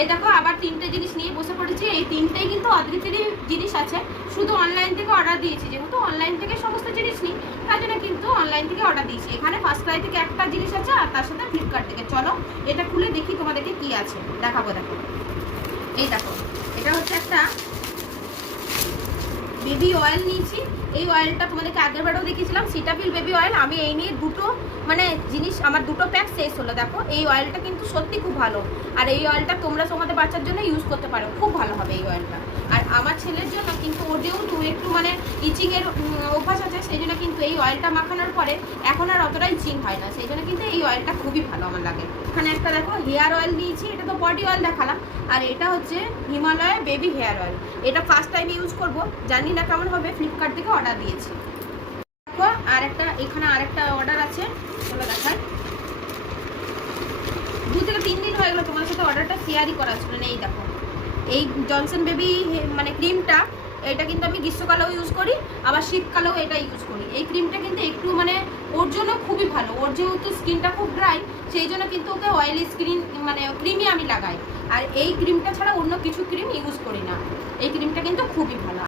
এই দেখো আবার 3টে জিনিস নিয়ে বসে পড়েছি। এই 3টেই কিন্তু অদ্বিতীয় জিনিস আছে, শুধু অনলাইন থেকে অর্ডার দিয়েছি, যেহেতু অনলাইন থেকে সমস্ত জিনিস নিই তার জন্য কিন্তু অনলাইন থেকে অর্ডার দিয়েছি। এখানে ফার্স্ট ক্রাই থেকে একটা জিনিস আছে আর তার সাথে ফ্লিপকার্ট থেকে। চলো এটা খুলে দেখি তোমাদেরকে কি আছে, দেখাবো। দেখো এই দেখো, এটা হচ্ছে একটা বেবি অয়েল নিয়েছি। এই অয়েলটা তোমাদেরকে আগের বারেও দেখিয়েছিলাম, সিটাফিল বেবি অয়েল। আমি এই নিয়ে দুটো মানে জিনিস, আমার দুটো প্যাক শেষ হলো। দেখো এই অয়েলটা কিন্তু সত্যি খুব ভালো, আর এই অয়েলটা তোমরা তোমাদের বাচ্চার জন্য ইউজ করতে পারো, খুব ভালো হবে এই অয়েলটা। আর আমার ছেলের জন্য কিন্তু ওর যেহেতু একটু মানে ইচিংয়ের অভ্যাস আছে, সেই জন্য কিন্তু এই অয়েলটা মাখানোর পরে এখন আর অতটা ইচিং হয় না, সেই জন্য কিন্তু এই অয়েলটা খুবই ভালো আমার লাগে। এখানে একটা দেখো হেয়ার অয়েল নিয়েছি, এটা তো বডি অয়েল দেখালাম, আর এটা হচ্ছে হিমালয় বেবি হেয়ার অয়েল। এটা ফার্স্ট টাইম ইউজ করব, জানি না কেমন হবে, ফ্লিপকার্ট থেকে অর্ডার দিয়েছি। দেখো আর একটা, এখানে আরেকটা অর্ডার আছে, চলো দেখাই। 2 থেকে 3 দিন হয়ে গেলো তোমার সাথে অর্ডারটা শেয়ারই করা ছিল না। এই দেখো এই জনসন বেবি মানে ক্রিমটা, এটা কিন্তু আমি গ্রীষ্মকালেও ইউজ করি, আবার শীতকালেও এটা ইউজ করি। এই ক্রিমটা কিন্তু একটু মানে ওর জন্য খুবই ভালো, ওর যেহেতু স্কিনটা খুব ড্রাই, সেই জন্য কিন্তু ওকে অয়েলি স্কিন মানে ক্রিমই আমি লাগাই। আর এই ক্রিমটা ছাড়া অন্য কিছু ক্রিম ইউজ করি না, এই ক্রিমটা কিন্তু খুবই ভালো।